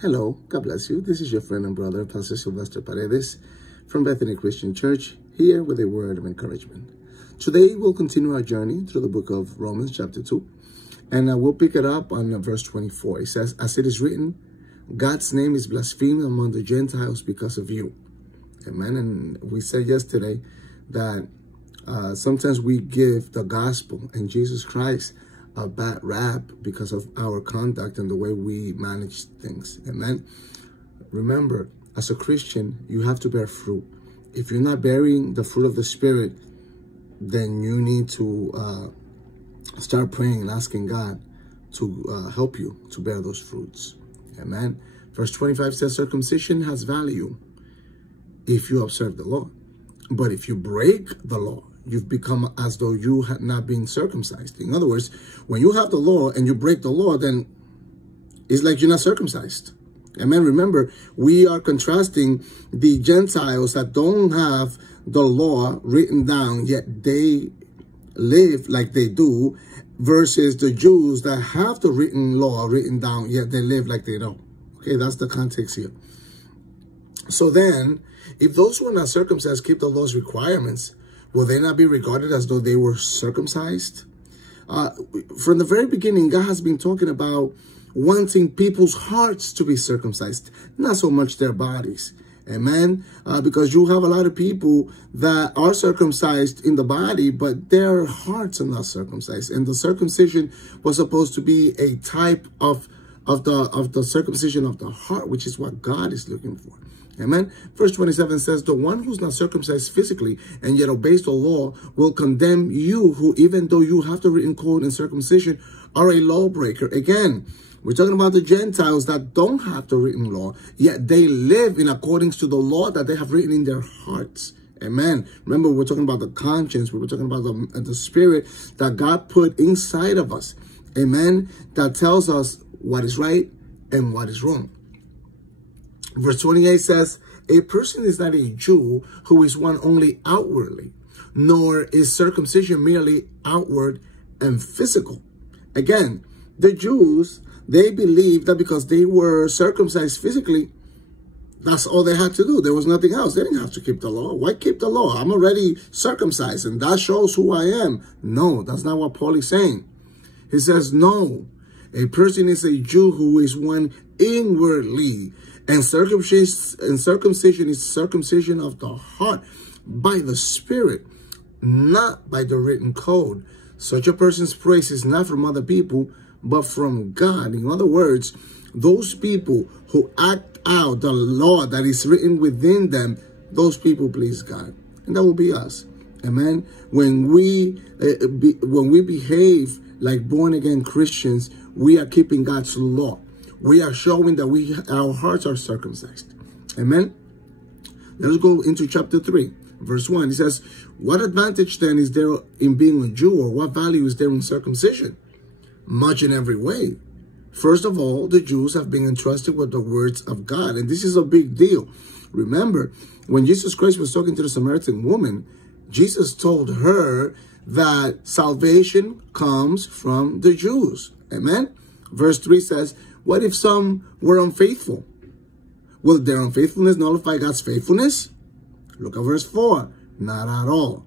Hello, God bless you. This is your friend and brother, Pastor Sylvester Paredes from Bethany Christian Church, here with a word of encouragement. Today, we'll continue our journey through the book of Romans chapter 2, and we'll pick it up on verse 24. It says, as it is written, God's name is blasphemed among the Gentiles because of you. Amen. And we said yesterday that sometimes we give the gospel and Jesus Christ a bad rap because of our conduct and the way we manage things. Amen. Remember, as a Christian, you have to bear fruit. If you're not bearing the fruit of the Spirit, then you need to start praying and asking God to help you to bear those fruits. Amen. Verse 25 says, circumcision has value if you observe the law. But if you break the law, you've become as though you had not been circumcised. In other words, when you have the law and you break the law, then it's like you're not circumcised. Amen. Remember, we are contrasting the Gentiles that don't have the law written down, yet they live like they do, versus the Jews that have the written law written down, yet they live like they don't. Okay, that's the context here. So then, if those who are not circumcised keep the law's requirements, will they not be regarded as though they were circumcised? From the very beginning, God has been talking about wanting people's hearts to be circumcised, not so much their bodies. Amen. Because you have a lot of people that are circumcised in the body, but their hearts are not circumcised. And the circumcision was supposed to be a type of the circumcision of the heart, which is what God is looking for. Amen. Verse 27 says, the one who's not circumcised physically and yet obeys the law will condemn you, who, even though you have the written code in circumcision, are a lawbreaker. Again, we're talking about the Gentiles that don't have the written law, yet they live in accordance to the law that they have written in their hearts. Amen. Remember, we're talking about the conscience. We were talking about the spirit that God put inside of us. Amen. That tells us what is right and what is wrong. Verse 28 says, a person is not a Jew who is one only outwardly, nor is circumcision merely outward and physical. Again, the Jews, they believed that because they were circumcised physically, that's all they had to do. There was nothing else. They didn't have to keep the law. Why keep the law? I'm already circumcised, and that shows who I am. No, that's not what Paul is saying. He says, no, a person is a Jew who is one inwardly, and circumcision is circumcision of the heart by the Spirit, not by the written code. Such a person's praise is not from other people, but from God. In other words, those people who act out the law that is written within them, those people please God. And that will be us. Amen. When we behave like born-again Christians, we are keeping God's law. We are showing that our hearts are circumcised. Amen. Let's go into chapter 3, verse 1. It says, what advantage then is there in being a Jew, or what value is there in circumcision? Much in every way. First of all, the Jews have been entrusted with the words of God. And this is a big deal. Remember, when Jesus Christ was talking to the Samaritan woman, Jesus told her that salvation comes from the Jews. Amen. Verse 3 says, what if some were unfaithful? Will their unfaithfulness nullify God's faithfulness? Look at verse 4. Not at all.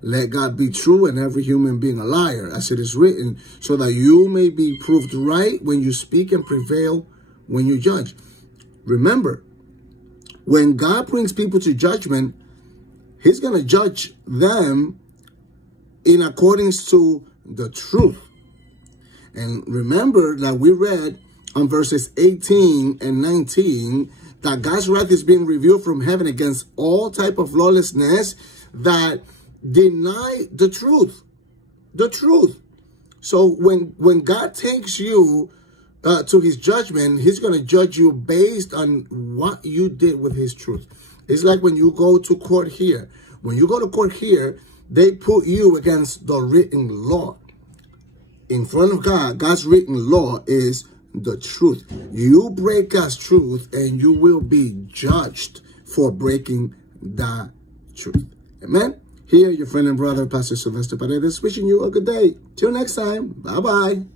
Let God be true and every human being a liar, as it is written, so that you may be proved right when you speak and prevail when you judge. Remember, when God brings people to judgment, he's going to judge them in accordance to the truth. And remember that we read on verses 18 and 19 that God's wrath is being revealed from heaven against all type of lawlessness that deny the truth. The truth. So when God takes you to his judgment, he's going to judge you based on what you did with his truth. It's like when you go to court here. When you go to court here, they put you against the written law. In front of God, God's written law is the truth. You break God's truth and you will be judged for breaking the truth. Amen. Here, your friend and brother, Pastor Sylvester Paredes, wishing you a good day. Till next time. Bye-bye.